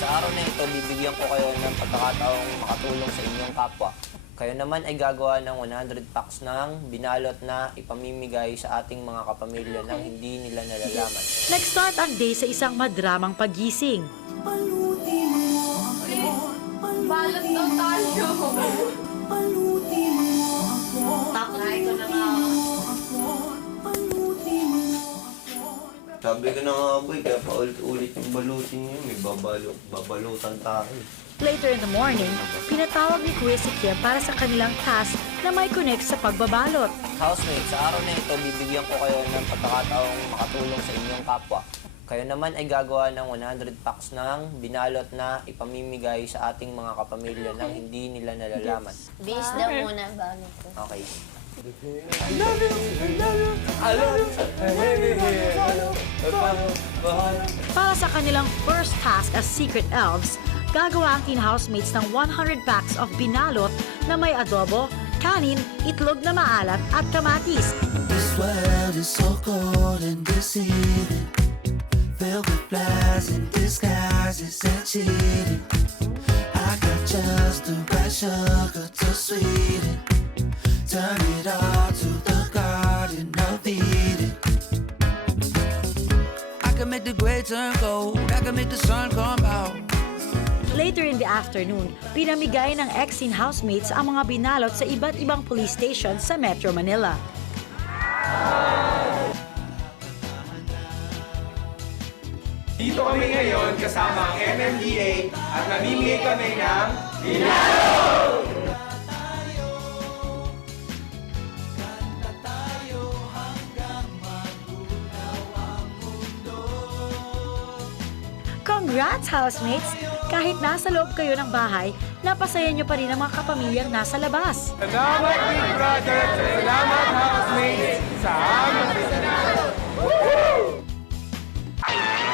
Sa araw na ito, bibigyan ko kayo ng pagkakataong makatulong sa inyong kapwa. Kayo naman ay gagawa ng 100 packs ng binalot na ipamimigay sa ating mga kapamilya nang hindi nila nalalaman. Nag-start ang day sa isang madramang paggising. Balot daw tayo. Takot ko na nga. Sabi ko na nga boy, kaya paulit-ulit yung balutin niyo. May babalutan tayo. Later in the morning, pinatawag ni Kuya si Kim para sa kanilang task na may connect sa pagbabalot. Housemates, sa araw na ito, bibigyan ko kayo ng pagkakataong makatulong sa inyong kapwa. Kayo naman ay gagawa ng 100 packs ng binalot na ipamimigay sa ating mga kapamilya nang hindi nila nalalaman. Bis daw muna bago ko. Okay. Para sa kanilang first task as secret elves, gagawa ang teen housemates ng 100 packs of binalot na may adobo, kanin, itlog na maalat at kamatis. This world is so cold and deceiving, filled with lies and disguises and cheating. I got just the right sugar to sweeten, turn it all to the Garden of Eden. I can make the gray turn gold, I can make the sun come out. Later in the afternoon, pinamigay ng ex-teen housemates ang mga binalot sa iba't ibang police stations sa Metro Manila. Dito kami ngayon kasama ang MMDA at namimigay kami ng Congrats, housemates! Kahit nasa loob kayo ng bahay, napasaya nyo pa rin ang mga kapamilyang nasa labas. Salamat Big Brother! Salamat housemates sa aming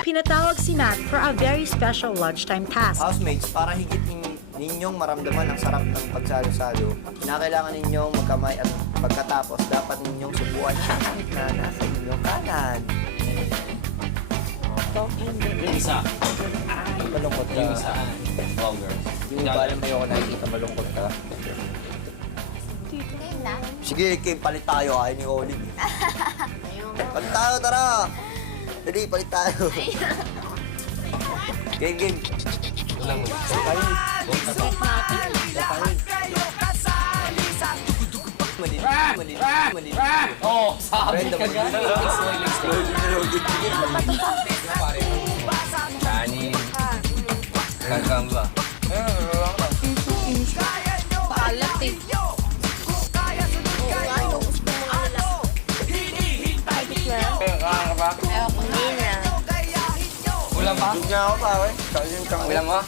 Pinatawag si Nat for a very special lunchtime task. Housemates, para higit ninyong maramdaman ang sarap ng pagsalo-salo, kinakailangan ninyong magkamay at pagkatapos dapat ninyong subuan ang kahit na nasa inyong kanan. Yung isa. Malungkot ka. Yung isa. Longer. Yung ba alam mo yung nakikita malungkot ka? Game na? Sige, Kim, palit tayo. Ayaw ni Olive. Palit tayo, tara! Dali, palit tayo. Game, game. Wala mo. Maliit. Oo, sabi ka nga. Kanin. Kakamba. Paalat eh. Oo nga, yung gusto mo ano lang. Kaya ka ba? Ewan ko hindi na. Ulam pa? Nga ako, pare. Ulam mo?